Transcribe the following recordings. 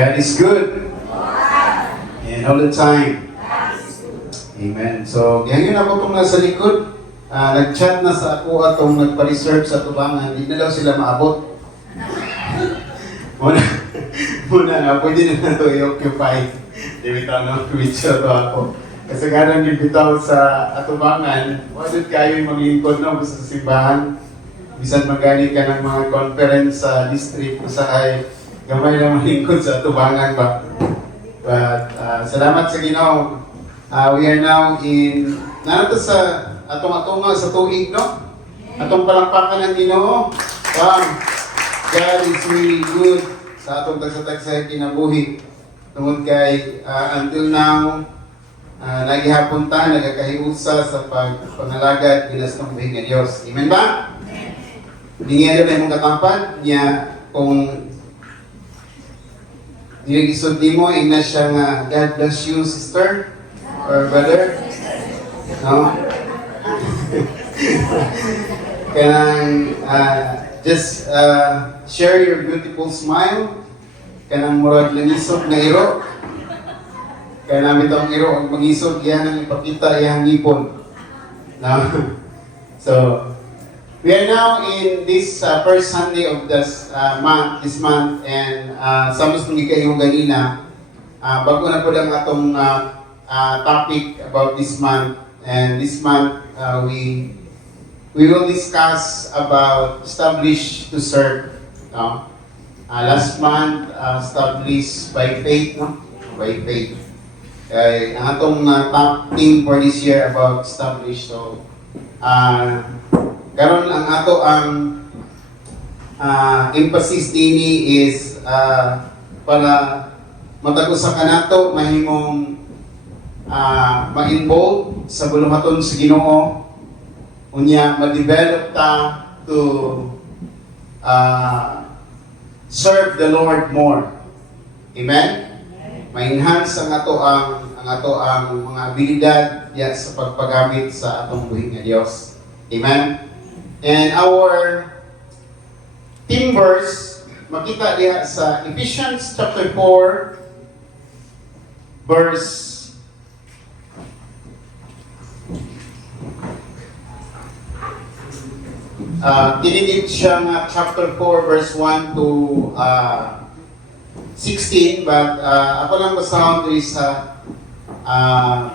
God is good. And all the time. Amen. So, ngayon ako itong nasa likod. Nag-chat na sa ako atong nagpa-reserve sa tubangan. Hindi na daw sila maabot. Muna nga, pwede na ito i-occupy. Hindi bitaw na picture to ako. Kasi ganang bitaw sa atubangan, wadot kayo yung maglingkod na sa simbahan. Bisan magani ka ng mga conference sa district sa ay gamay na maglingkod sa atubangan ba. But salamat sa Ginoo. We are now in narito sa atong sa tuig, no? Atong palakpakan ng Ginoo. God is really good sa atong tagsa-tagsa kinabuhi. Tungod kay until now, nagihapon ta, nagakahiusa sa pangalagad bilas ng buhay ng Diyos. Amen ba? Bingyan na mong katapat niya kung nilagisod mo, ina siya nga, God bless you, sister or brother. No? Kanang just share your beautiful smile. Kanang murag nangisog na iro. Kaya namin itong iro, ang mangisog, yan ang ipakita, yan ang ipon. No? So, we are now in this first Sunday of this month, and sa mas muli kayong ganina, bago na po lang atong topic about this month. And this month, we will discuss about established to serve. No? Last month, established by faith, no? By faith. Ang atong top theme for this year about established. So, karon ang ato ang emphasis dini is para matagusa ka nato mahimong ma-involve sa buluhaton sa Ginoo, unya ma-develop ta to serve the Lord more. Amen? Ma-enhance ang ato ang mga abilidad yan sa pagpagamit sa atong buhing nga Dios. Amen? And our theme verse makita diha sa Ephesians chapter 4 verse dinidit siya nga chapter 4 verse 1 to 16, but ako lang basahan dito sa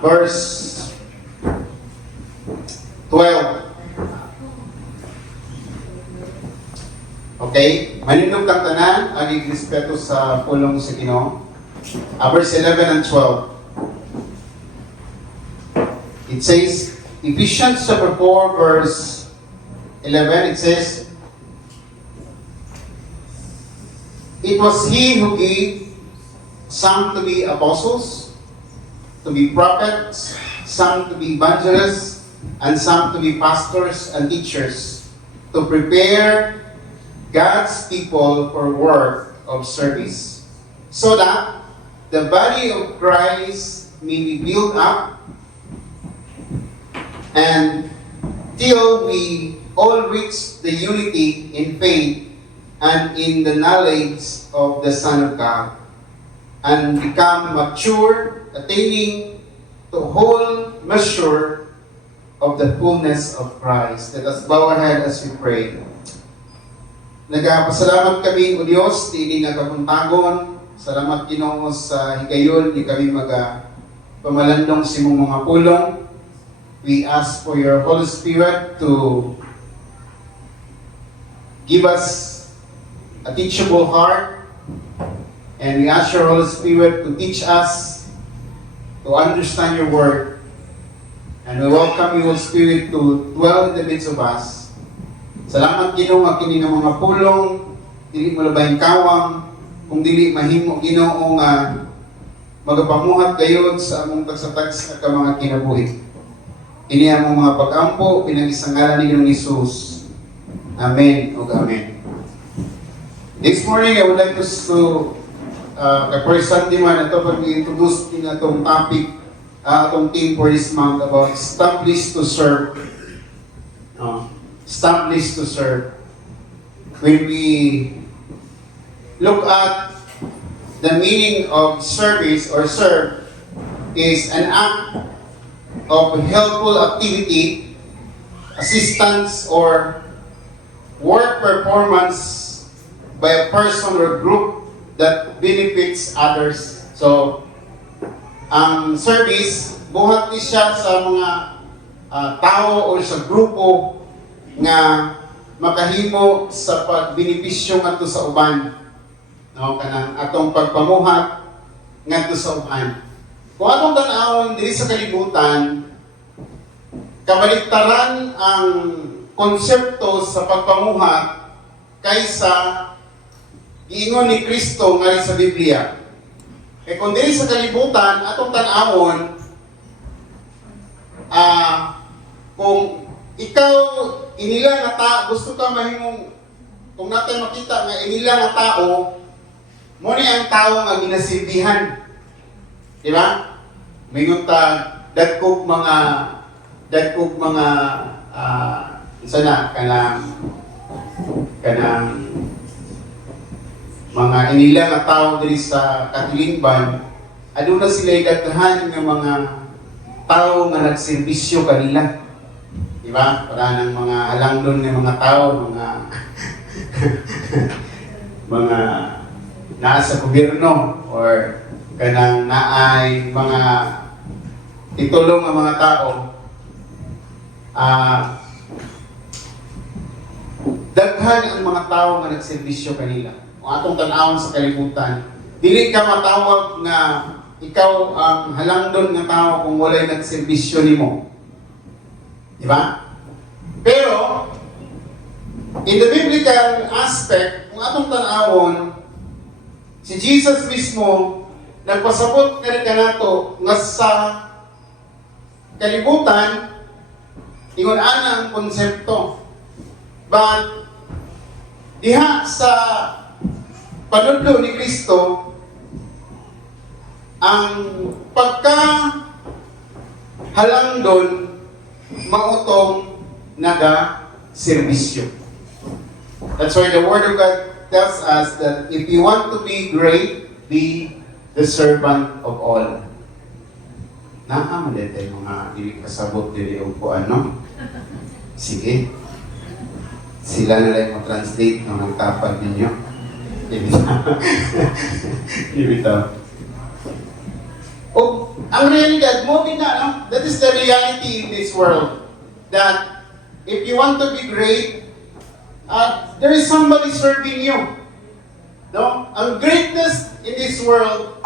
verse 12. Okay? Manindog kang tanan, agig respeto sa pulong sa Ginoo. Verse 11 and 12. It says, Ephesians chapter 4 verse 11, it says, it was He who gave some to be apostles, to be prophets, some to be evangelists, and some to be pastors and teachers, to prepare God's people for work of service, so that the body of Christ may be built up and till we all reach the unity in faith and in the knowledge of the Son of God, and become mature, attaining to whole measure of the fullness of Christ. Let us bow our head as we pray. Nagpasalamat kami, O Diyos, tini nga kapuntagon. Salamat Ginoo sa higayon, di kami pamalandong sa imong mga pulong. We ask for your Holy Spirit to give us a teachable heart, and we ask your Holy Spirit to teach us to understand your word, and we welcome you, Holy Spirit, to dwell in the midst of us. Salamat Ginoo nga kini nga mga pulong dili mo labayng kawang kung dili mahimo Ginoo nga magapamuhat gayud sa among tagsa-tagsa ka mga kinabuhi. Ini among mga pag-ampo pinag-isang ngalan ni Ginoong Hesus. Amen ug amen. This morning, I would like us to, first Sunday man, ito pag-introduce din itong topic, itong theme for this month about established to serve. Established to serve. When we look at the meaning of service or serve is an act of helpful activity, assistance, or work performance by a person or group that benefits others. So, ang service, buhat ni siya sa mga tao o sa grupo nga makahimo sa pagbenepisyo ngadto sa uban. No, kanang atong pagpamuhat ngadto sa uban. Kung atong tan-awon diri sa kalibutan, kabaliktaran ang konsepto sa pagpamuhat kaysa giingon ni Kristo ngali sa Biblia. E kung diri sa kalibutan atong tan-awon, kung ikaw inila nga tao, gusto ka mahimong, kung natin makita nga inila nga tao, mo ni ang tao nga ginasilbihan. Di ba? Mingon ta dagkog mga isa na kanang mga inila nga tao diri sa katilingban, aduna sila daghan nga mga tao nga nagserbisyo kanila. Di ba? Para ng mga halangdon ng mga tao, mga nasa gobyerno or kanang naay mga titulong ng mga tao, daghan ang mga tao nga nagserbisyo kanila. Kung atong tan-awon sa kalibutan, dili ka matawag nga ikaw ang halangdon nga tao kung walay nagserbisyo nimo. Di ba? Pero in the biblical aspect, kung atong tan-awon, si Jesus mismo nagpasabot nga kanato nga sa kalibutan ingon ana ang konsepto. But diha sa panudlo ni Kristo, ang pagka halangdon mautong naga serbisyo. That's why the Word of God tells us that if you want to be great, be the servant of all. Nakamalete mga dili kasabot dili og kuan, no? Sige. Sila na lang mo-translate ng magtapad ninyo. Ibitaw. O, ang realidad mo, no? That is the reality in this world. That if you want to be great, there is somebody serving you. No? Ang greatness in this world,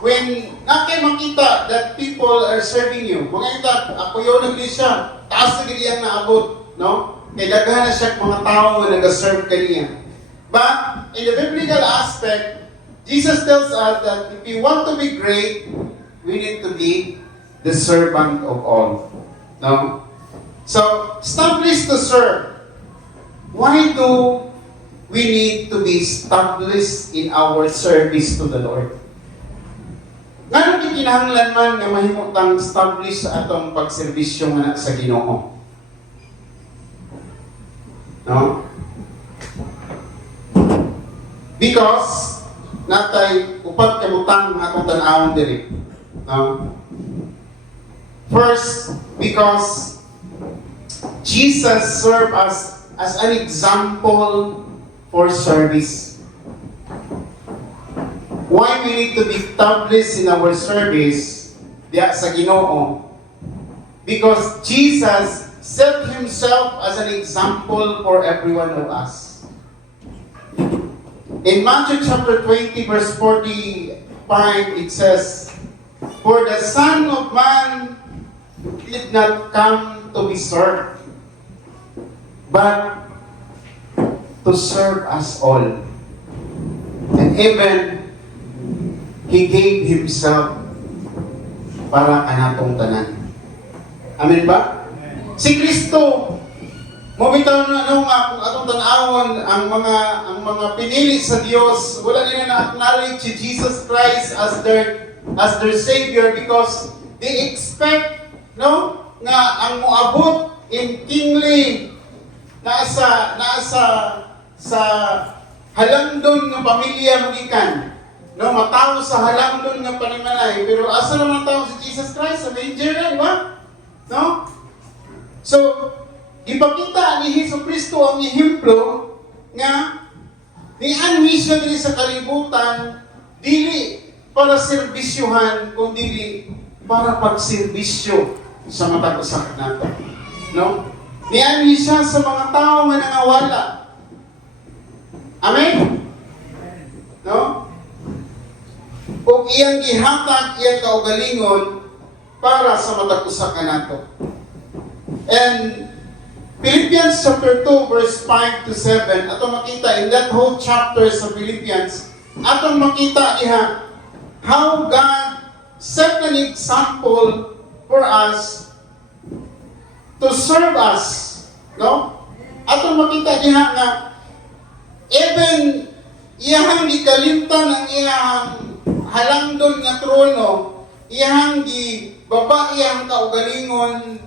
when nakay makita that people are serving you, mga ita, ako yun nag-lisya, taas na ganyan na abot, no? Kaya daghan na siya mga tao na nag-serve kaniya. But, in the biblical aspect, Jesus tells us that if we want to be great, we need to be the servant of all. No? So, established to serve. Why do we need to be established in our service to the Lord? Ngano kinahanglan man nga mahimutang established sa atong pagserbisyo nga sa Ginoo? No? Because natay upat ka butang nga atong tan-awon diri. No? First, because Jesus served us as an example for service. Why we need to be established in our service diya sa Ginoo? Because Jesus set Himself as an example for every one of us. In Matthew chapter 20 verse 45, it says, "For the Son of Man did not come to be served, but to serve us all. And even He gave Himself para kanatong tanan." Amen ba? Si Kristo, mabitaw na nga kung atong tan-awon ang mga pinili sa Dios, wala nila na-acknowledge si Jesus Christ as their Savior because they expect, no, nga ang moabot in kingly nasa sa halangdon ng pamilya magikan. no, matawo sa halangdon nga panimalay, pero asa naman tao si Jesus Christ sa manger na, di ba? No? So, ipakita ni Hesus Kristo ang ehemplo nga nianhi siya dili sa kalibutan, dili para serbisyuhan, kung dili para pagserbisyo sa matag usa nato. No? Nianhi siya sa mga tao nga nangawala. Amen? No? O iyang gihatag, iyang kaugalingon para sa matag usa nato. And Philippians chapter 2 verse 5 to 7, ato makita in that whole chapter sa Philippians, ato makita diha how God set an example for us to serve us, no? Ato makita diha nga even iyang gikalimtan ang iyang halangdon nga trono, iyang gibaba iyang kaugalingon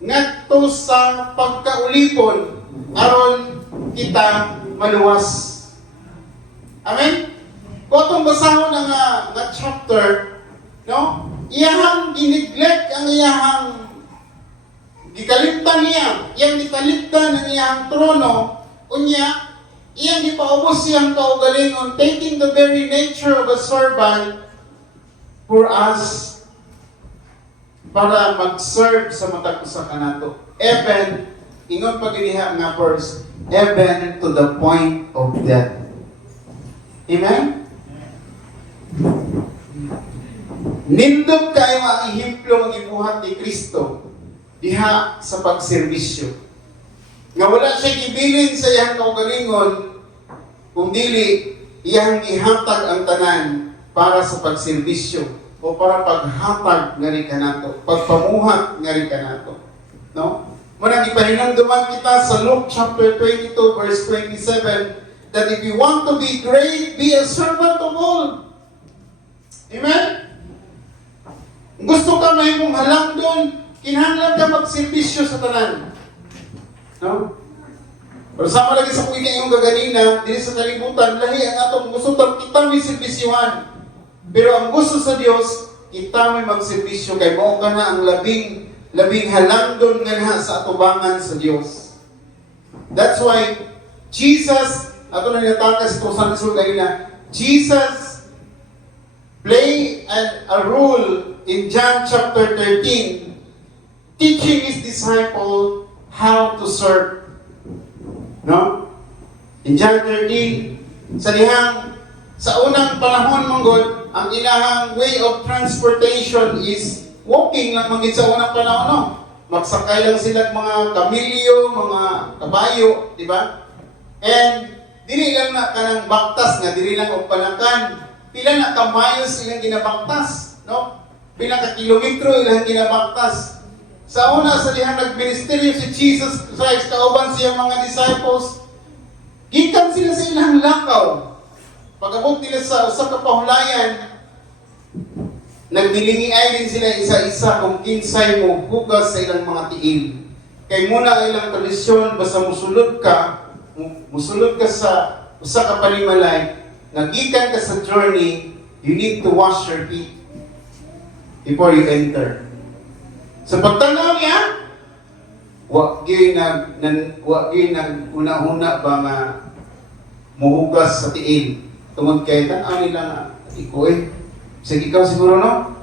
ngadto sa pagkaulipon aron kita maluwas. Amen? Kung itong basahon nga chapter, no? Iyahang gineglect ang iyahang gikalimtan niya, iyang gikalimtan ang iyahang trono, unya, iyang gipaubos siyang kaugalingon, taking the very nature of a servant for us para mag-serve sa matag usa kanato. Even, ingon paginiha nga first, even to the point of death. Amen? Nindot kayo ang ehemplo ang ibuhat ni Kristo diha sa pagserbisyo. Nga wala siya gibilin sa iyang kaugalingon, kung dili iyang ihatag ang tanan para sa pagserbisyo o para paghatag nga rin kanato, pagpamuhat nga rin kanato. No? Muna ipahinumduman kita sa Luke chapter 22 verse 27 that if you want to be great, be a servant of all. Amen? Gusto ka may mong halangdon, kinahanglan ka magserbisyo sa tanan. No? Pero sama lagi sa kuwi kayong gaganina, dili sa kalibutan, lahi ang atong gusto kita may serbisyuhan. Pero ang gusto sa Dios, kita may magserbisyo kay mao ka na ang labing halangdon nga na sa atubangan sa Dios. That's why Jesus, ato na natakas ito sa nasul kanina, Jesus play a role in John chapter 13, teaching His disciple how to serve. No? In John 13, sa unang panahon manggod, ang ilahang way of transportation is walking lang manggid sa unang panahon, no? Magsakay lang sila mga kamilyo, mga kabayo, di ba? And dili lang na kanang baktas nga, dili lang og panakan. Pila na ka miles ilang ginabaktas, no? Pila ka kilometro ilang ginabaktas. Sa una sa dihang nagministeryo si Jesus Christ kauban siya mga disciples, gikan sila sa ilang lakaw. Pag-abot nila sa usa ka pahulayan, nagdilingiay din sila isa-isa kung kinsay mo hugas sa ilang mga tiil. Kay muna ilang tradisyon, basta musulod ka sa usa ka panimalay, nagikan ka sa journey, you need to wash your feet before you enter. Sa pagtanaw niya, wa gyud una-una ba nga muhugas sa tiil. Tungod kay tanaw nila nga, iko sige ikaw siguro no?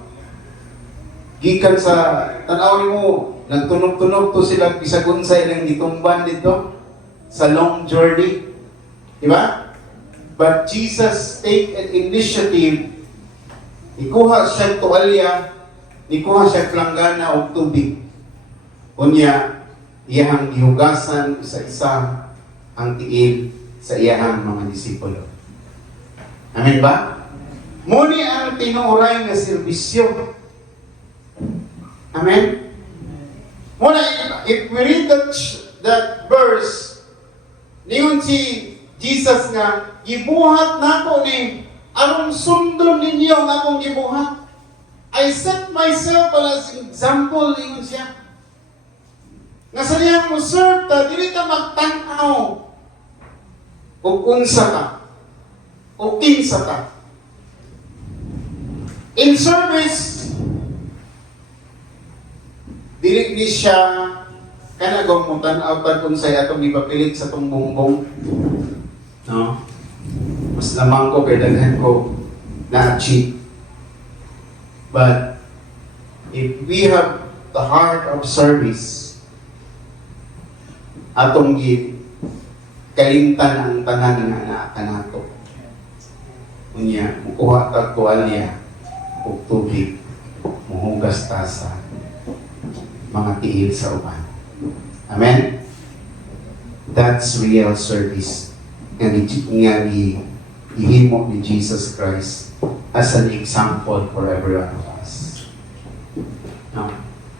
Gikan sa tanaw mo, nagtunog-tunog to sila bisagon sa ilang gitumban dito sa long journey. Di ba? But Jesus take an initiative. Ikuha siya tuwalya, ikuha siya planggana o tubig. Unya, iyahang gihugasan isa-isa ang tiil sa iyahang mga disipulo. Amen ba? Muni ang tinuray nga serbisyo. Amen? Muna, if we read that verse, niyon si Jesus nga, gibuhat nako ni, anong sundon ninyo nga akong gibuhat? I set myself as example, niyon siya. Nga sa niyang mo, sir, dili ka magtanaw o unsa ka, o kinsa ka. In service, dili ni siya kanagong mutan outad kung say atong gipapilit sa tong bongbong. No? Mas lamang ko kay daghan ko na-achieve. But if we have the heart of service, atong kalimtan ang tanan nga naa kanato. Unya, mukuha tag tuwalya ug tubig, muhugas ta sa mga tiil sa uban. Amen? That's real service nga ihimo ni Jesus Christ as an example for every one of us. No?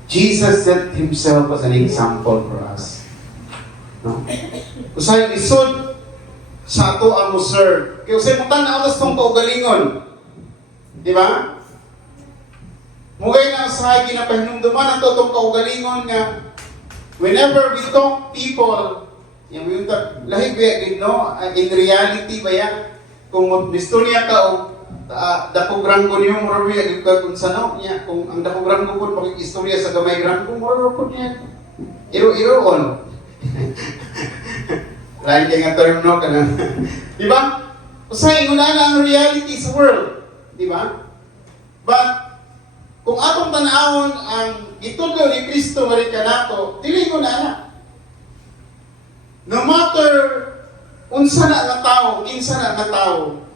Jesus set himself as an example for us. No? Usay lisod sa ato ang serve. Kaya usay mo tanaw sa tong kaugalingon. Di ba? Mugay na usahay ginapahinumduman ang totong kaugalingon nga whenever we talk people, yung lahi ba, no? In reality ba yan? Kung gusto niya ka o dakog ranggo niyo, murabi yung kung sano niya, kung ang dakog ranggo po, pakikistorya sa gamay ranggo, murabi po niya. Iro-iroon. Lain kayo nga term, no? Di ba? Usahay, una na ang reality sa world. Di ba? But, kung atong tanahon ang gitulo ni Kristo marika nato, dili ko na. No matter unsa na nga tao, kinsa na nga tao,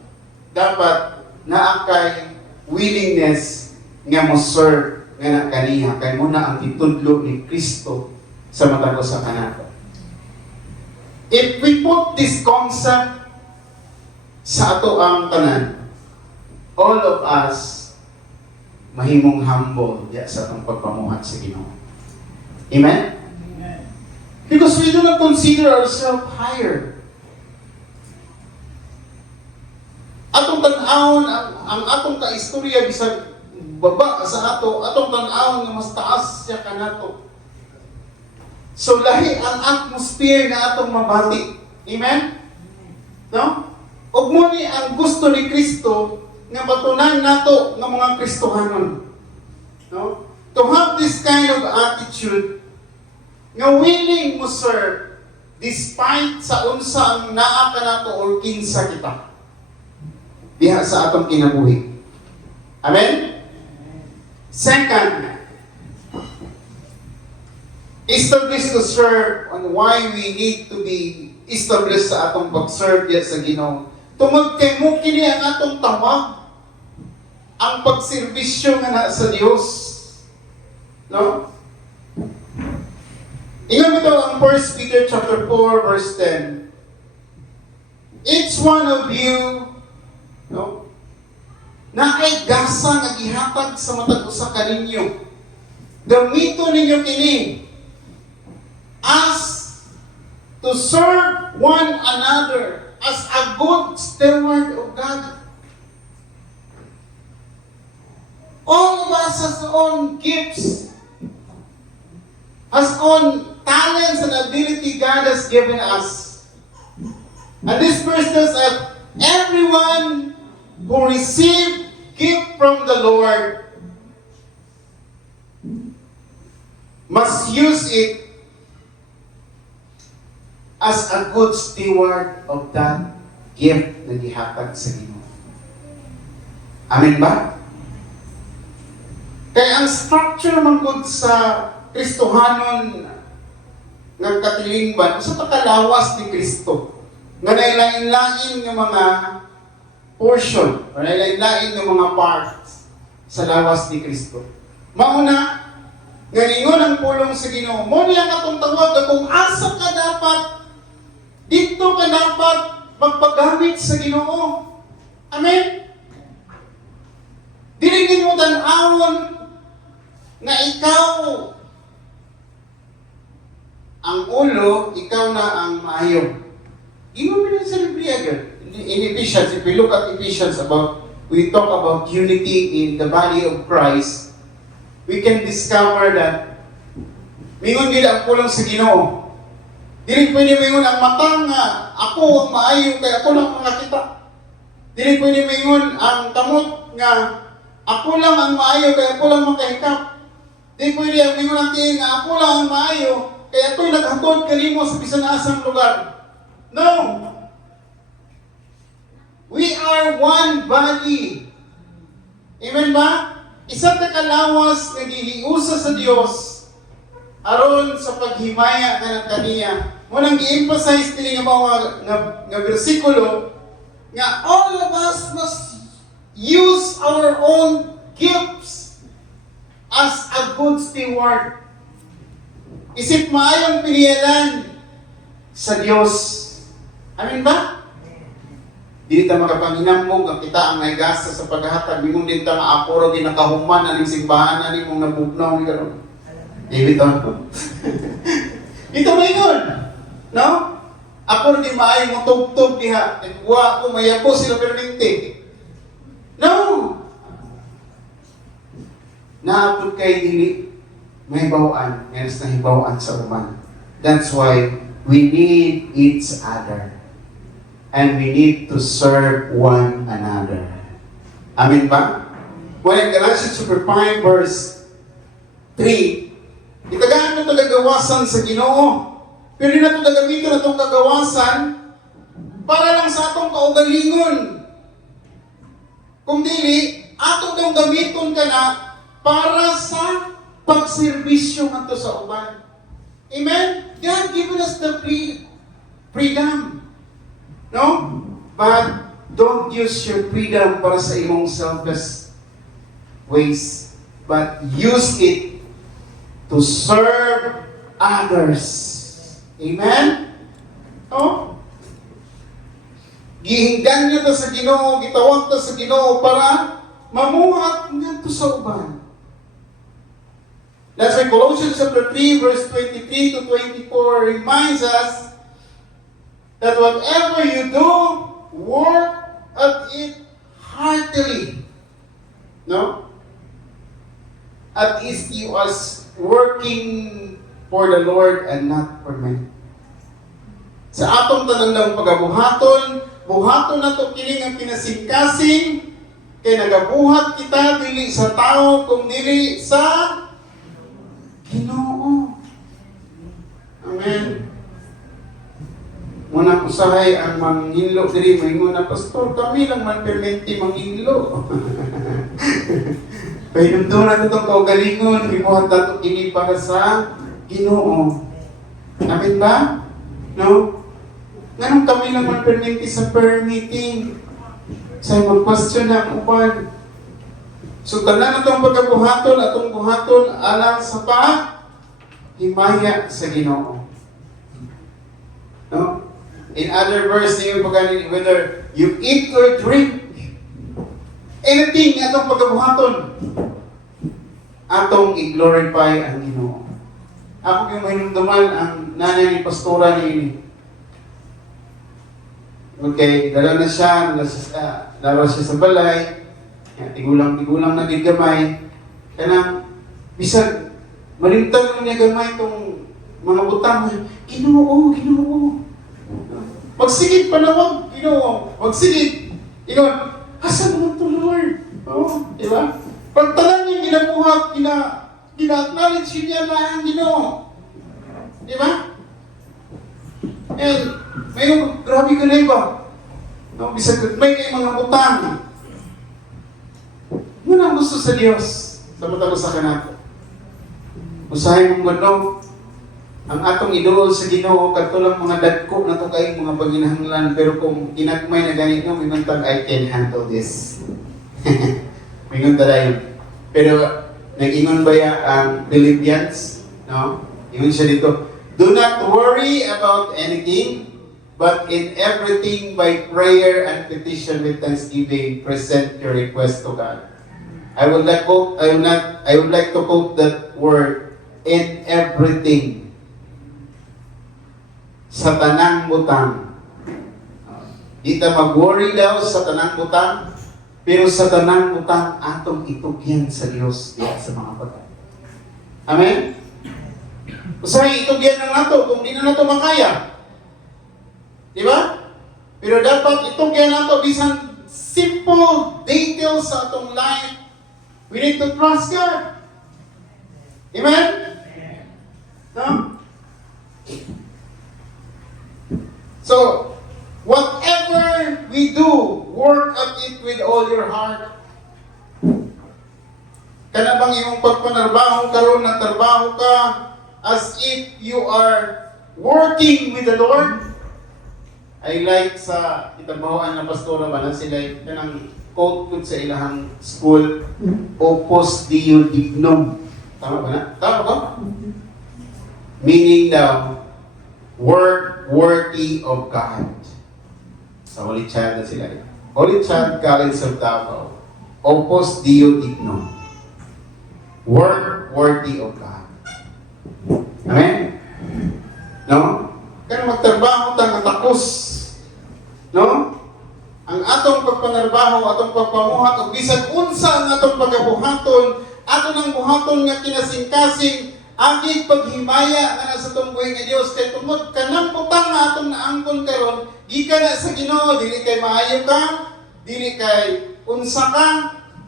dapat naakay willingness nga mo serve nga na kaniha kay mo na ang gitudlo ni Kristo sa matag sa kanato. If we put this concept sa ato ang tanan, all of us mahimong humble diya sa atong pagpamuhat sa Ginoo. Amen? Amen? Because we do not consider ourselves higher. Atong tan-awon ang atong kaistorya bisag baba sa ato, atong tan-awon nga mas taas siya kanato. So lahi ang atmosphere na atong mabati. Amen? No? Ug mo ni ang gusto ni Kristo nga patunan nato ng mga Kristohanon. No? To have this kind of attitude nga willing mo serve despite sa unsa ang naa ka nato or kinsa kita. Diha sa atong kinabuhi. Amen? Second, establish to serve on why we need to be established sa atong pag-serve diya sa Ginoo. Tungod kay mo kini ang atong tawag, ang pagserbisyo nga na sa Dios. No? Ingon mo ang 1 Peter chapter 4 verse 10. Each one of you, no, na ay gasa nga gihatag sa matag usa ka ninyo. Gamito ninyo kini as to serve one another as a good steward of God. All of us has own gifts, has own talents and ability God has given us. And this verse says that everyone who received gift from the Lord must use it as a good steward of that gift na gihatag sa Ginoo. Amen ba? Kaya ang structure man gud sa Kristohanon nga katilingban, sa pagkalawas ni Kristo, nga nailain-lain ng mga portion, o nailain-lain ng mga parts sa lawas ni Kristo. Mauna, nga ningon ang pulong sa Ginoo, mo niya katong tawag kung asa ka dapat, dito ka dapat magpagamit sa Ginoo. Amen? Dinigin mo tan-awon nga ikaw ang ulo, ikaw na ang maayo. Ginoo man sa Biblia. In Ephesians, if we look at Ephesians we talk about unity in the body of Christ, we can discover that mingon gid ang pulong sa Ginoo. Dili pwede mingon ang mata nga ako ang maayo kay ako lang makakita. Dili pwede mingon ang kamot nga ako lang ang maayo, kaya ako lang makahikap. Di pwede ang mingon natin nga ako lang ang maayo, kaya ako'y naghatod kanimo sa bisan asang lugar. No! We are one body. Amen ba? Isa ta kalawas nga gihiusa sa Dios aron sa paghimaya nga kaniya. Mo nang gi-emphasize dili nga nga bersikulo nga all of us must use our own gifts as a good steward. Isip maayong piniyalan sa Dios. Amen ba? Dili ta makapanginamog ang kita ang naigasa sa paghahatag mingon din ta maapuro ginakahuman aning simbahan ani mong nabugnaw ni karon. David on. Ito mingon. No? Ako di maayo mo tugtog diha. Wa ko mayabo sila perminti. No. Naabot kay dili may bawaan, meron na hibawaan sa uman. That's why we need each other. And we need to serve one another. Amen ba? When in Galatians chapter 5 verse 3, itagaan mo ito kagawasan sa Ginoo. Pero di na ito gagamitin na itong kagawasan para lang sa atong kaugalingon. Kung dili, ato itong gamiton ka na para sa pagserbisyo nga sa uban. Amen? God given us the freedom. No? But don't use your freedom para sa imong selfless ways. But use it to serve others. Amen? No? Gihinggan niyo to sa Ginoo, gitawag to sa Ginoo para mamuhat ngadto sa uban. That's why Colossians chapter 3 verse 23 to 24 reminds us that whatever you do, work at it heartily. No? At least you are working for the Lord and not for men. Sa atong tanandang pagabuhaton, buhaton na to kining ang pinasingkasing, kay nagabuhat kita dili sa tao, kung dili sa Ginoo. Amen. Muna usahay ang manghinlo diri moingon na pastor kami lang man permenti manghinlo. Pahinumdum na itong kaugalingon, imuhat nato kini para sa Ginoo. Amen ba? No? Ganun kami lang man permenti sa prayer meeting. Sa mag-question na ang uban. So tanan itong pagkabuhaton atong buhaton alang sa himaya sa Ginoo. No? In other verse, whether you eat or drink, anything atong pagkabuhaton, atong i-glorify ang Ginoo. Ako yung mahinumduman ang nanay ni pastora ni okay, dala na siya, laro siya sa balay, tigulang na gamay, kanang bisag, malintag niya gamay itong mga butang, Ginoo, Ginoo. Magsigit panawag, Ginoo. Magsigit. Ingon, asa naman ito, Lord? Oh, di ba? Pagtalan niya ginabuhat, gina-acknowledge niya na ang Ginoo. Di ba? And, may grabe ka na iba. No, bisag may kay mga butang. Yun ang gusto sa Diyos. Sa matalo sa kanato. Usahay mong gano'n, ang atong idol sa Ginoo katulang mga dagko na to kay mga paginahanglan, pero kung ginagmay na ganito mingon tag I can handle this. Mingon ta dayon. Pero nag-ingon ba ya ang Philippians, no? Ingon siya dito, do not worry about anything, but in everything by prayer and petition with thanksgiving present your request to God. I would like to quote that word, in everything. Sa tanang butang. Di ta mag-worry daw sa tanang butang, pero sa tanang butang atong itugyan sa Dios diya sa mga butang. Amen? Usahay itugyan ng nato kung di na nato makaya. Di ba? Pero dapat itugyan nato bisan simple details sa atong life We need to trust God. Amen? No? So, whatever we do, work at it with all your heart. Kana bang iyong pagpanarbaho karon ng trabaho ka as if you are working with the Lord? I like sa itabahoan na pastora ba na sila kanang quote ko sa ilahang school, opus Deo dignum. Tama ba na? Tama ba? Meaning daw, work worthy of God. Sa Holy Child na sila. Holy Child College of Davao, opus Deo dignum. Work worthy of God. Amen? No? Kaya magtrabaho tayo matapos. No? Ang atong pagpanarbaho, atong pagpamuhat, o bisag unsa ang atong pagabuhaton, ato ng buhaton nga kinasing-kasing, agig paghimaya nga nasa tunggoy nga Dios kay tungod kanang butang nga atong naangkon karon, gikan na sa Ginoo, dili kay maayo ka, dili kay unsa ka,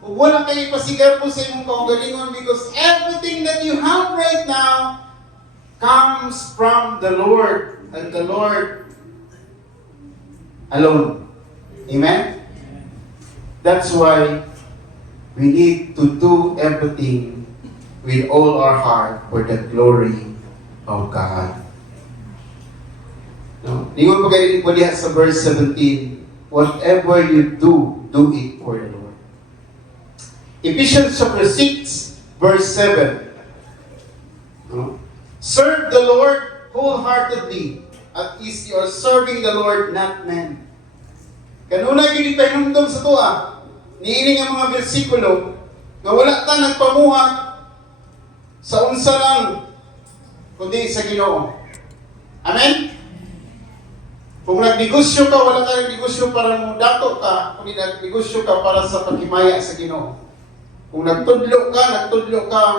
ug wala kay pasigar po sa imong kaugalingon because everything that you have right now comes from the Lord and the Lord alone. Amen? That's why we need to do everything with all our heart for the glory of God. No? Ningon pa kayo diha sa verse 17, whatever you do, do it for the Lord. Ephesians chapter 6, verse 7. No? Serve the Lord wholeheartedly, at least you are serving the Lord, not men. Kanunay yun ipahinumdum sa tuwa, niining ang mga bersikulo, na wala ta nagpamuhat sa unsa lang, kundi sa Ginoo. Amen? Kung nagnegosyo ka, wala ka nagnegosyo para dato ka, kundi nagnegosyo ka para sa paghimaya sa Ginoo. Kung nagtudlo ka,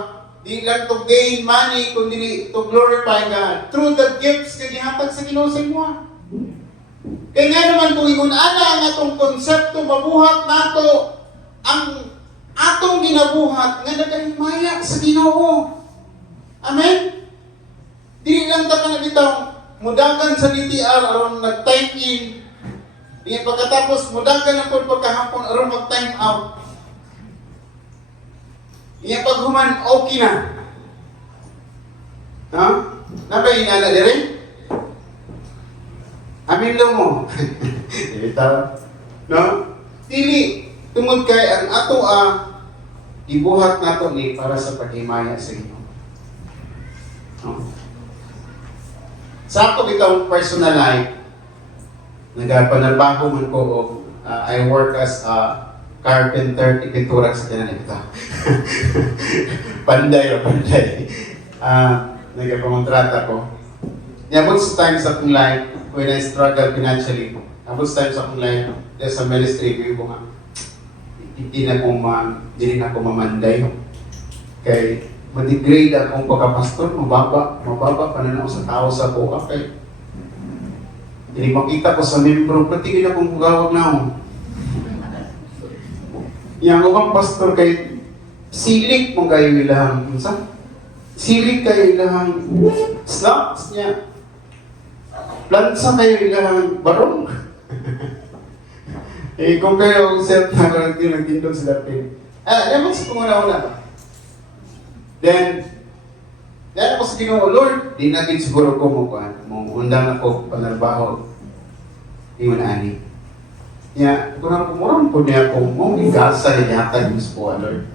di lang to gain money, kundi to glorify God through the gifts na gihatag sa Ginoo sa imo. Kaya nga naman kung ingon-ana ang atong konsepto, mabuhat nato ang atong ginabuhat nga nagahimaya sa Ginoo. Amen? Di lang ta ka nabitaw, mudagan sa DTR aron nag-time in. Di pagkatapos mudagan na po pagkahapon aron mag-time out. Iya paghuman, okay na. Ha? Nabay inala dire? Amin lang mo. Dito. No? Dili. Tungod kay ang ato ibuhat nato ni para sa paghimaya sa Ginoo. No? Sa ako bitong personal life, nagapanarbaho man ko og I work as a carpenter, pintura sa tinan ito. Panday. Nagapamontrata ko. Abot sa times sa akong life, when I struggle financially, abot sa times sa akong life, sa ministry, ko nga, hindi na ako mamanday. Kay, ma-degrade akong pagkapastor, mababa pa na ako sa tao sa buka. Kay, hindi makita ko sa membro, patigil akong bugawag na ako. Yang ubang pastor kay silik mong kayo ilahang silik kayo ilahang slots niya, plansa kayo ilahang barong. Kung kayo self na nagtindog sa dapin naman sa panguna-una then ako sa Ginoo, Lord, di natin siguro ko mong undang ako panarbaho ingon ani. Ya, kung ako murang po niya kung mong igasa niya yata yung po, Lord.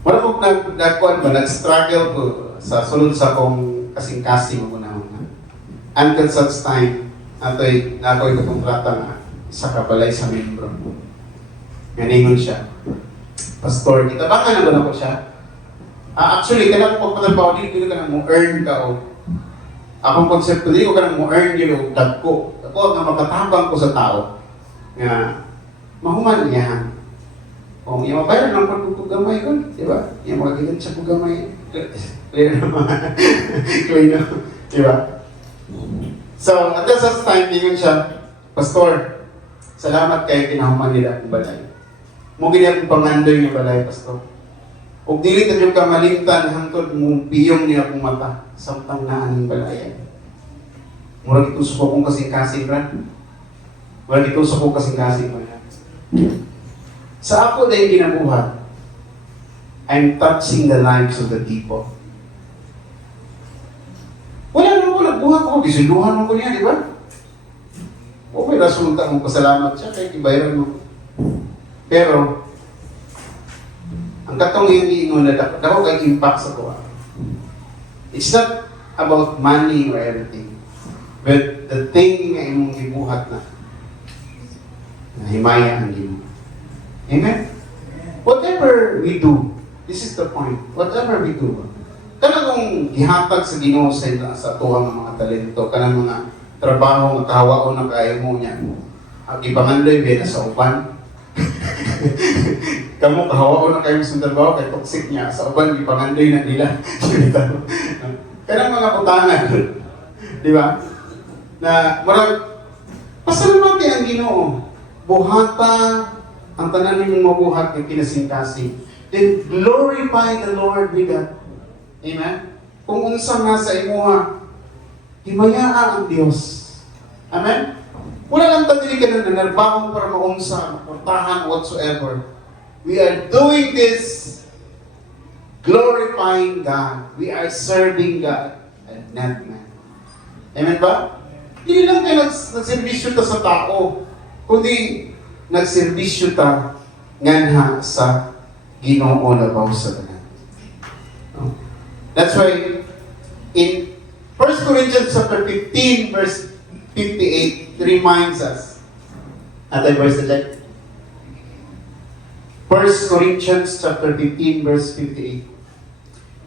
Wala po nagkuhan ba, nag-struggle po sa sulod sa kong kasing-kasing mo na. Until such time, ako'y kakontrata nga sa kabalay sa membro. Ganingon siya. Pastor, kitabangan naman ako siya. Actually, kailangan ko pagpatalbaw, hindi ko ka mo earn ka o akong konsepto, hindi ko ka mo earn yun o dag ko. Ako nga makatabang ko sa tao nga mahuman niya. Kung yung mabayaran ng pagkukugamay ko, di ba? Yung magagilan siya kugamay. Clear naman. Clear naman. Di ba? So, at that time, tingin siya, Pastor, salamat kayo kinahuman nila akong balay. Mo gini akong pangandoy nga balay, pastor. Ug dili ta jud ka malimtan hangtod mo piyong niya akong mata samtang naa ning balay. Murag itusok akong kasing-kasing ra. Murag itusok akong kasing-kasing ra. Sa ako dahil ginabuhat, I'm touching the lives of the people. Wala naman ko, nagbuhat ko, gisunduhan mo ko niya, di ba? Okay, nasunta mo pasalamat siya, kaya ibayaran mo. Pero, ang katong yung iingon na dapat kay impact sa kuha. It's not about money or everything. But the thing nga imong gibuhat na himaya ang gimo. Amen? Whatever we do, this is the point. Whatever we do, kanang gihatag sa Ginoo sa tuwang mga talento, kanang mga trabaho nga kahawaon na kaya mo niya. Ang ibangandoy ba na sa uban? Kamu kahawaon na kayo sa trabaho kay toxic niya sa uban ibangandoy na nila. Kanang mga putangan, di ba? Na marag pasalamati ang Ginoo. Buhata ang tanan nimong mabuhat ng kinasing-kasing. Then glorify the Lord with that. Amen? Kung unsa nga sa imuha, himayaan ang Diyos. Amen? Wala lang tadili ka na nanarbahong para maunsa, maportahan, whatsoever. We are doing this glorifying God. We are serving God and not man. Amen ba? Hindi lang kayo nagservisyo ta sa tao, kundi nagservisyo ta nganha sa Ginoo labaw sa tanan. That's why in 1 Corinthians chapter 15 verse 58 reminds us. Atay verse na 1 Corinthians chapter 15 verse 58.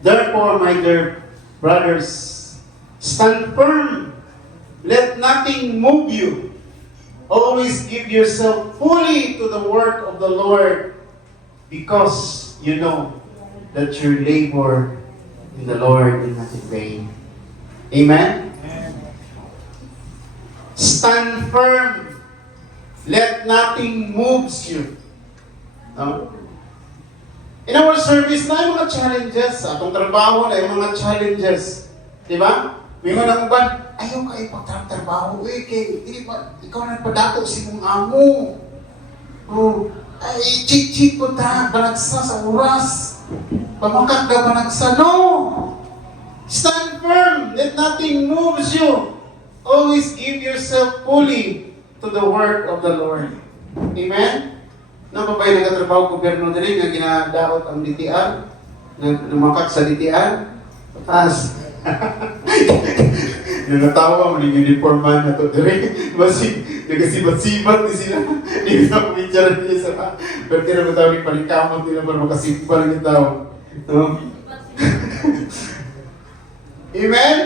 Therefore, my dear brothers, stand firm. Let nothing move you. Always give yourself fully to the work of the Lord, because you know that your labor in the Lord is not in vain. Amen? Stand firm. Let nothing moves you. No? In our service, na yung mga challenges. Sa atong trabaho, na yung mga challenges. Diba? May mga nakuban, ayaw ka ipagtrabaho. Hindi ba, ikaw nagpadato si mong amo. Oh, ay, cheat po ta, balagsa sa oras. Pamakat ka balagsa. No! Stand firm. Let nothing moves you. Always give yourself fully to the work of the Lord. Amen? Nang babay nagkatrabaho gobyerno din nga ginadaot ang DTR, lumakat sa DTR, taas. Yung natawa mo, yung uniforman na to, dire, basig, nagasibat-sibat ni sila. Hindi na pumitsara niya sa pero tira mo tawag yung palikamot nila para makasipa lang yung tao. No? Amen?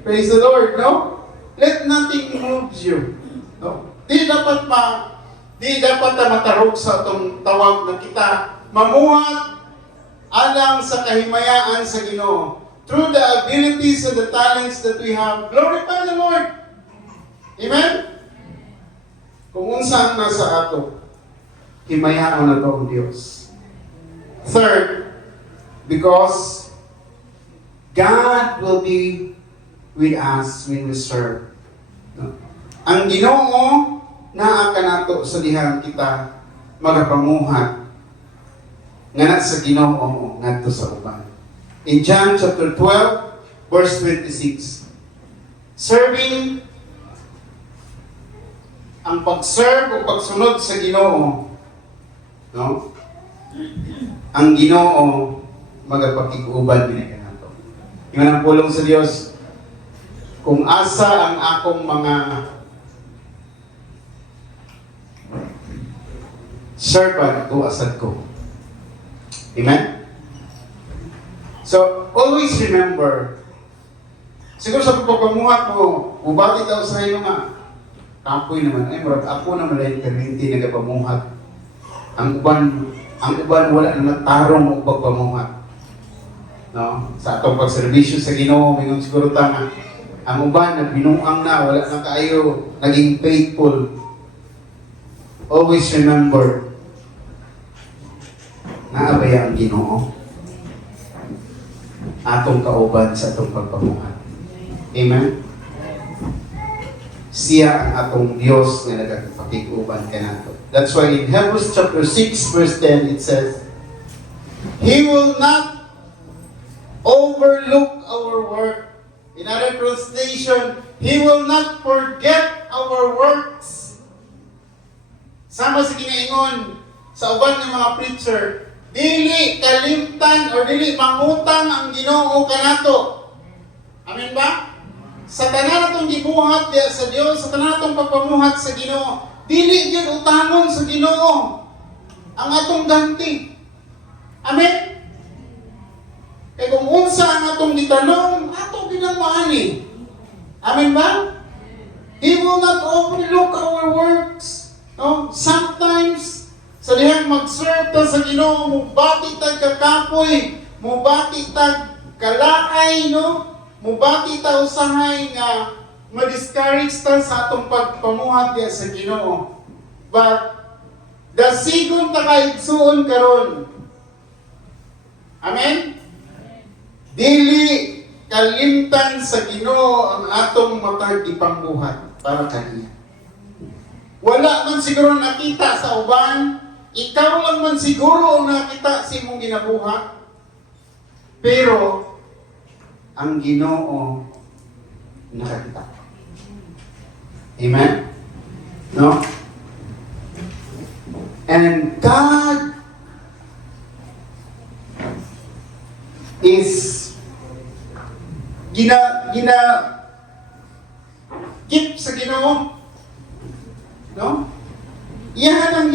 Praise the Lord, no? Let nothing move you. No? Di dapat na matarog sa itong tawag na kita mamuhat alang sa kahimayaan sa Ginoo. Through the abilities and the talents that we have, glorify the Lord. Amen? Kung unsa na sa ato, himayaan na ito ang Diyos. Third, because God will be with us when we serve. Ang Ginoo naa ka nato sa dihang kita magapamuhat nga sa Ginoo ngadto sa uban. In John chapter 12 verse 26, serving, ang pag-serve o pagsunod sa Ginoo, no? Ang Ginoo magapakig-uban din nato. Yung ang pulong sa Dios, kung asa ang akong mga servant, asad ko. Amen? So, always remember, siguro sa pagpapamuhat mo, ubati daw sa iyo nga, kapoy naman, ay murag ako naman lang hindi nagapamuhat. Ang uban wala na nagtarong mo pagpamuhat. No? Sa atong pagserbisyo sa Ginoo, mingon siguro tanga, ang uban nagbinuang na, wala na kaayo, naging faithful. Always remember, naabaya ang Ginoo atong kauban sa atong pagpamuhat. Amen? Siya ang atong Diyos na nagpakiguban kanato. That's why in Hebrews chapter 6 verse 10 it says, He will not overlook our work. In other translation, He will not forget our works. Sama sa kinaingon sa uban ng mga preacher, dili kalimtan o dili mangutang ang Ginoo kanato. Amen ba? Sa tanan atong gibuhat diya sa Dios, sa tanan atong pagpamuhat sa Ginoo, dili gyud utangon sa Ginoo ang atong ganti. Amen. Kay kung unsa ang atong gitanong, ato bilang maani. Amen ba? He will not overlook our works. No? Sometimes sa dihang mag-serve ta sa Ginoo, mubati tag kakapoy, mubati tag kalaay, no? Mubati ta usahay nga ma-discourage ta sa atong pagpamuhat diya sa Ginoo. But the sigon ta kaigsuon karon. Amen? Dili kalimtan sa Ginoo ang atong matag ipambuhat para kaniya. Wala man siguro nakita sa uban, ikaw lang man siguro ang nakita sa imong ginabuhat. Pero ang Ginoo nakakita. Amen? No? And God is keep sa Ginoo. No? Iyan ang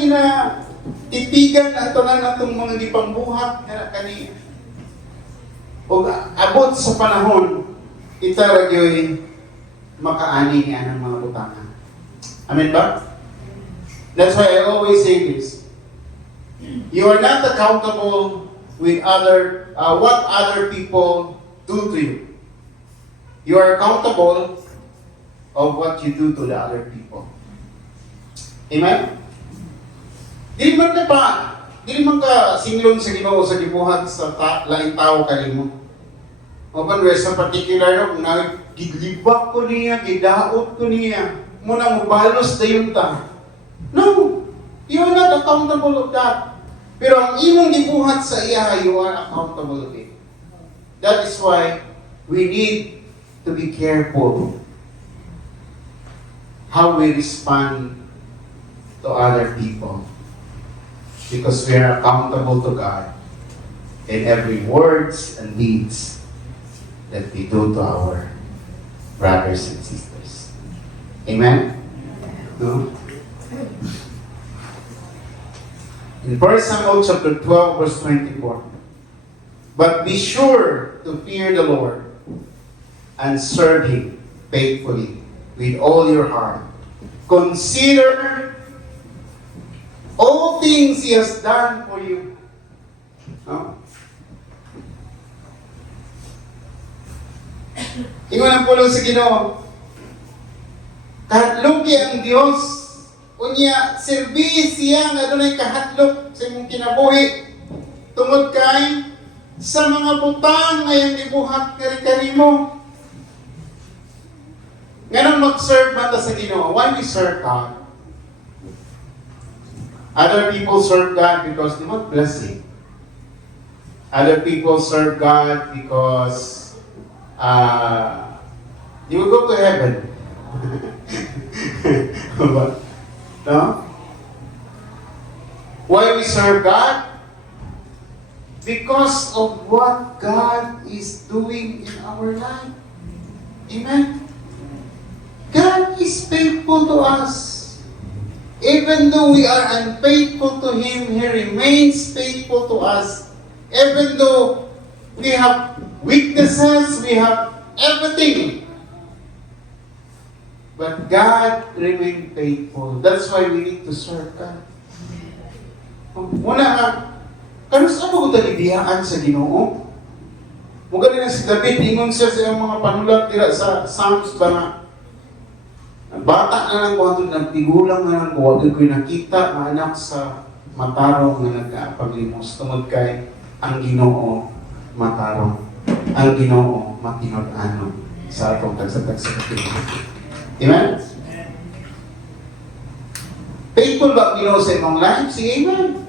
titigan ato na natong mga gipambuhat nga kani. O abot sa panahon, kita radyo'y makaani niya ng mga butangan. Amen ba? That's why I always say this. You are not accountable with what other people do to you. You are accountable of what you do to the other people. Amen? Dili man ka singlon sa Ginoo sa gibuhat sa laing tao kanimo. O ban sa particular kung nagidlibak ko niya, gidaot ko niya, muna mo balos dayon ta. No, you are not accountable of that. Pero ang imong gibuhat sa iya, you are accountable of it. That is why we need to be careful how we respond to other people. Because we are accountable to God in every words and deeds that we do to our brothers and sisters. Amen? No? In 1 Samuel chapter 12, verse 24, but be sure to fear the Lord and serve Him faithfully with all your heart. Consider all things He has done for you. No? Ingon ang pulong sa Ginoo. Kahadlok ang Dios. Unya, servis siya nga dunay kahadlok sa imong kinabuhi. Tungod kay sa mga butang ngayong gibuhat kanimo. Ganun mag-serve mata sa Ginoo. Why we serve God? Other people serve God because they want blessing. Other people serve God because they will go to heaven. No? Why we serve God? Because of what God is doing in our life. Amen? God is faithful to us. Even though we are unfaithful to Him, He remains faithful to us. Even though we have weaknesses, we have everything. But God remains faithful. That's why we need to serve God. Muna nga, kanus ano ko talibiyaan sa Ginoo? Mugali na si David, ingon siya sa iyang mga panulat tira sa Psalms ba nga, bata na lang ko, nagtigulang na lang ko, wag ko'y nakita, anak sa matarong nga nagpaglimos tungod kay ang Ginoo matarong. Ang Ginoo matinud-anon sa atong tagsa-tagsa. Amen? Faithful ba ang Ginoo sa imong life? Sige, amen.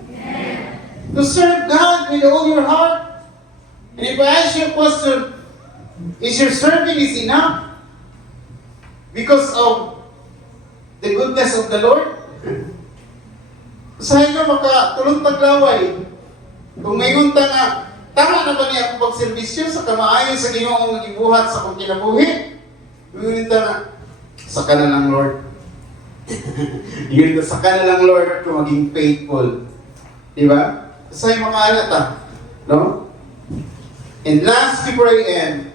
To serve God with all your heart. And if I ask you a question, is your serving is enough? Because of the goodness of the Lord? Saan ka makatulong taglaway? Kung mayroon ta nga, tama na ba niya akong pagservisyo sa kamaayon sa Ginoo ang ibuhat sa kong kinabuhi? Mayroon ta nga, saka na lang Lord. Yun, saka na lang Lord kung maging faithful. Diba? Sa'yo makaalat no? And last, before I end,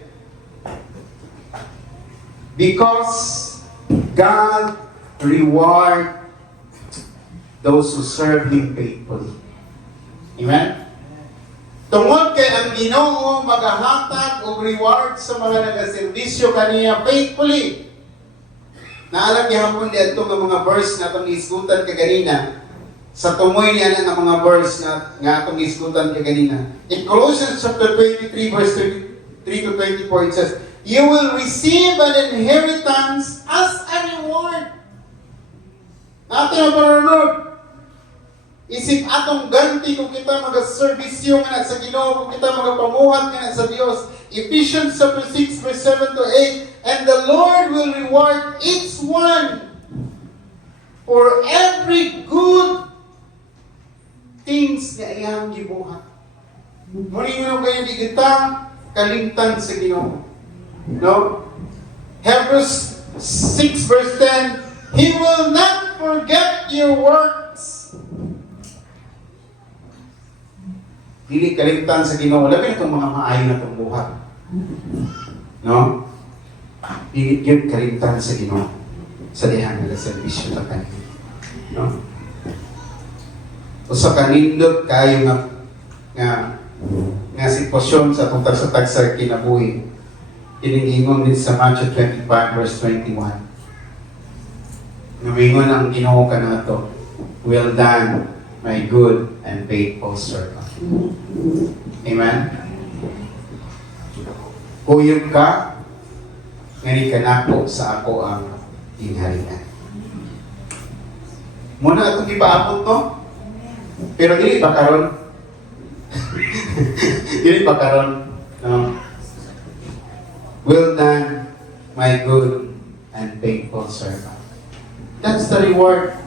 because God reward those who serve Him faithfully. Amen? Tungod kay ang Ginoo magahatag og reward sa mga nagaservisyo kaniya faithfully. Naalam niya hapon di ato nga mga verse na itong isgutan kaganina. Sa tumoy niya nga mga verse na nga itong isgutan kaganina. In Colossians chapter 23 verse 23 to 24 it says, you will receive an inheritance as a reward. Nato na panunod. Isip atong ganti kung kita mag-servisyo nga sa Ginoo, kung kita magapamuhat nga sa Dios. Ephesians chapter 6 verse 7 to 8, and the Lord will reward each one for every good things na iyang gibuhat. Muli mo kayo di kita kalimtan sa Ginoo. No? Hebrews 6 verse 10, He will not forget your works. Dili kalimtan sa Ginoo. Labi na itong mga maayon na itong buhat. No? Dili yun kalimtan sa Ginoo. Sa dihan na servisyo na kanina. No? O sa kanindot kayo nga sitwasyon sa itong tagsatag sa kinabuhi. Iningingon din sa Matthew 25 verse 21. Namingon ang Ginoo ka na ito. Well done, my good and faithful servant. Amen? Kuyog ka, ngani ka nako sa ako ang tingharian. Muna itong ipaabot to, pero dili pa karon. Dili pa karon. No? Well done, my good and faithful servant. That's the reward.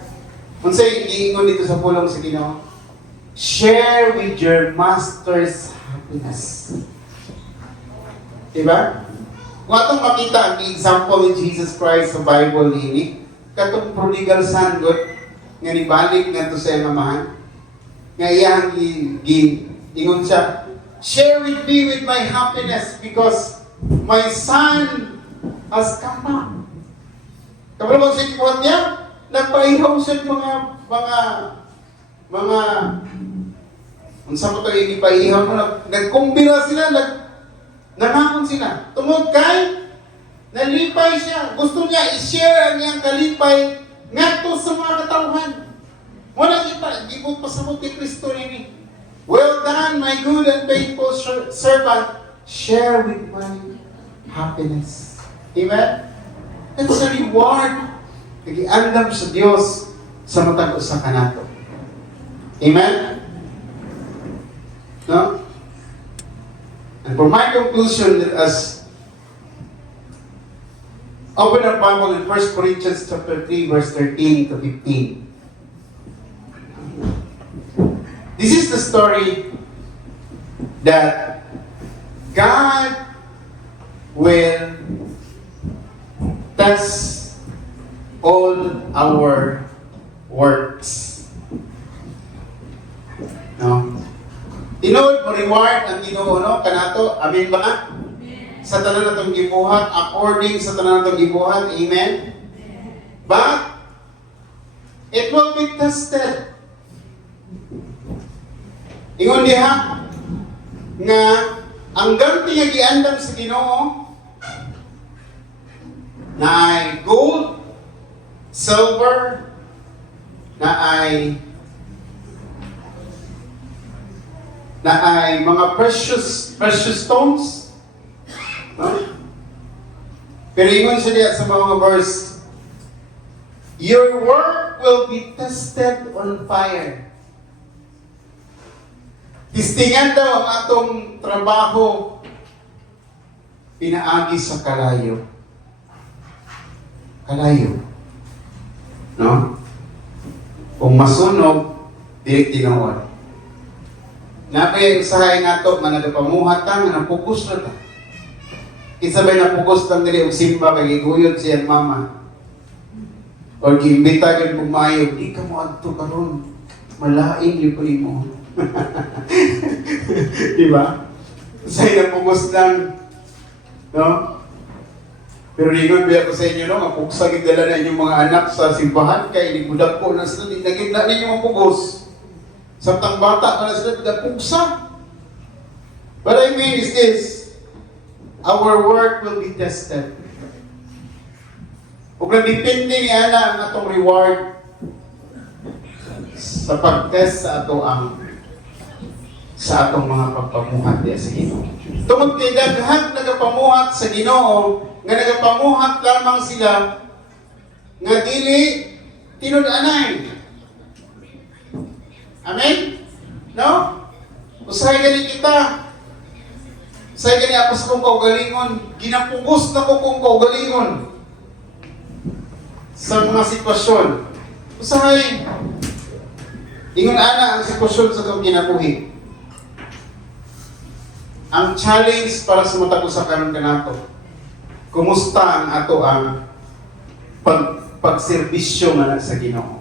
Kung sa'yo, iingon dito sa pulong sa Ginoo, share with your master's happiness. Diba? Kung atong makita ang example ni Jesus Christ sa Bible nini, katong prodigal son God, nga nibalik nga to sa amahan, nga iyang ingon siya, share with me with my happiness because my son has come back. Kapag mo sa kibuhat niya, nagpaihaw siya mga unsa mo ito ipaihaw mo, nagkumbira sila, nangamon sila. Tungod kay, nalipay siya. Gusto niya i-share ang niyang kalipay ngadto sa mga katauhan. Walang gibot pa sa muti Kristo nini. Well done, my good and faithful servant. Share with my happiness. Amen? That's a reward. Nagiandam sa Dios sa matag usa kanato. Amen? No? And for my conclusion, let us open our Bible in 1 Corinthians chapter 3, verse 13 to 15. This is the story that God will test all our works. No? Tinuod mo reward ang Ginoo no kanato. Amen ba nga? Sa tanan natong gibuhat according sa tanan natong gibuhat. Amen. But it will be tested. Ingon diha nga ang ganti nga giandam sa Ginoo na ay gold, silver, na ay na ay mga precious stones. No? Pero ingon siya diya sa mga verse, your work will be tested on fire. Tistingan daw ang atong trabaho pinaagi sa kalayo. Kalayo. No? Kung masunog, dili tinuod. Napay usahay nato nga nagapamuhat ta nga napugos na ta. Kisabay napugos tang dili og simba kay giguyod siya mama. O giimbita gyud mo maayo, di ka mo adto karon. Malaing lipoy mo. Di ba? Say napugos lang. No? Pero lingon biya ko sa inyo, no? Mapugsa gidala na inyong mga anak sa simbahan kay libudak po na sila, nagigla ninyo mapugos. Samtang bata pa na sila, pugsa. What I mean is this, our work will be tested. Kung nagdepende ni Ana ang atong reward sa pag-test sa atong mga pagpamuhat diya sa Ginoo. Tungod kay daghang nagapamuhat sa Ginoo, nga nagapamuhat lamang sila nga dili tinud-anay. Amen? No? Usahay gani kita. Usahay gani ako sa kong kaugalingon. Ginapugos na ko kong kaugalingon sa mga sitwasyon. Usahay. Ingon ana ang sitwasyon sa kong kinabuhi. Ang challenge para sa matag usa karon kanato. Kumusta ang ato ang pagserbisyo nga sa Ginoo?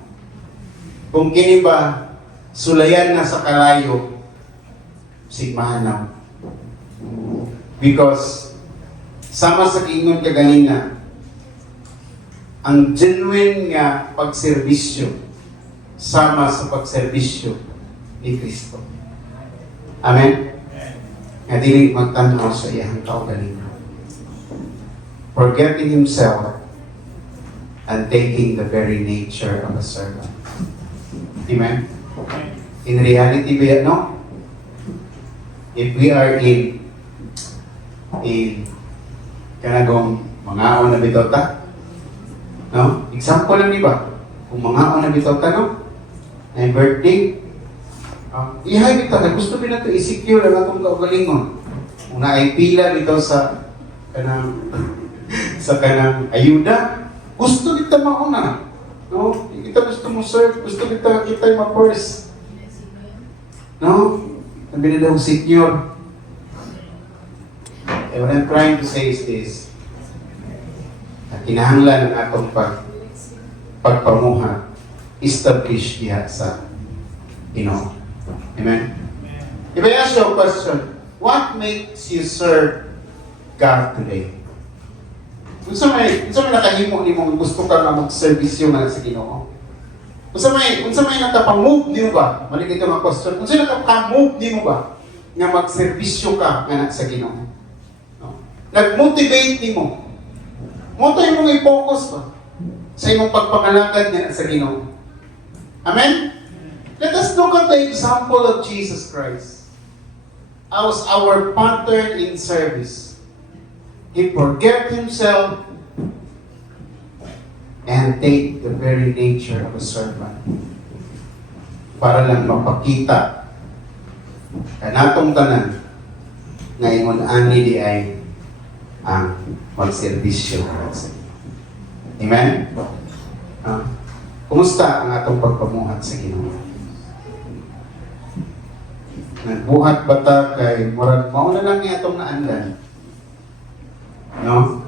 Kung kini ba sulayan na sa kalayo, sigmahanaw. Because sama sa ingon kaganina, ang genuine nga pagserbisyo sama sa pagserbisyo ni Kristo. Amen? Nga dili magtanaw sa iyang kaugalingon. Forgetting himself and taking the very nature of a servant. Amen? In reality, no? If we are in kanagong mangaon na bitaw ta, no? Example lang, di ba? Kung mangaon na bitaw ta, no? Na birthday, ihay bitaw na gusto ba na ito i-secure ang atong kaugalingon. Kung naay pila bitaw sa kanang ayuda, gusto kita mauna. No? Kita gusto mo serve, gusto kita ma-first. No? Sabi na daw secure. And what I'm trying to say is this. Kinahanglan ng atong pagpamuha, establish diha sa Ginoo. Amen? If I ask you a question, what makes you serve God today? Kung sa may nakahimo ni mo, gusto ka na mag-servisyo na sa Ginoo. Kung sa may nakapamove ni mo ba? Maligay ka mga question. Kung sa nakapamove ni mo ba na mag-servisyo ka na sa Ginoo? No? Nag-motivate ni mo. Mo tayo mong i-focus ba sa imong pagpangalagad na sa Ginoo? Amen? Let us look at the example of Jesus Christ as our pattern in service. He forget himself and take the very nature of a servant para lang mapakita kanatong tanan na ingon ani di ay ang magserbisyo. Amen? Kumusta ang atong pagpamuhat sa Ginoo? Nagbuhat ba ta kay murag mauna lang ni atong naandan? No?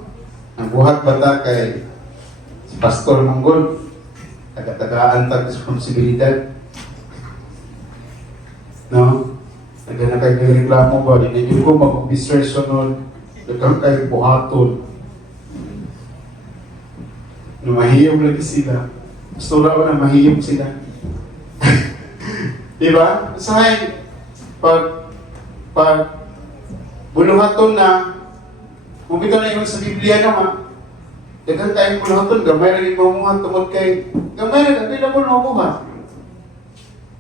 Nagbuhat ba ta kay si Pastor Monggol? Taga-tagaan ta responsibilidad? No? Nagana kay reklamo ba? Hindi ko mag-officer sunod. Nagkang kay buhaton. Mahiyom lagi sila. Gusto raw na mahiyom sila. Diba? Sahay, pag buluhaton na, bumito na yun sa Biblia naman, dagan tayong buluhaton, gamay na rin mamuhat, tungod kay, gamay na, hindi na po mamuhat.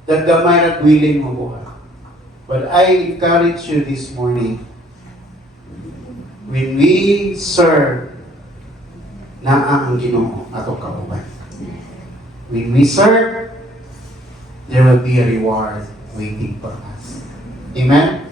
Gamay na willing mamuhat. But I encourage you this morning, when we serve, naa ang Ginoo ato kauban. When we serve, there will be a reward waiting for us. Amen?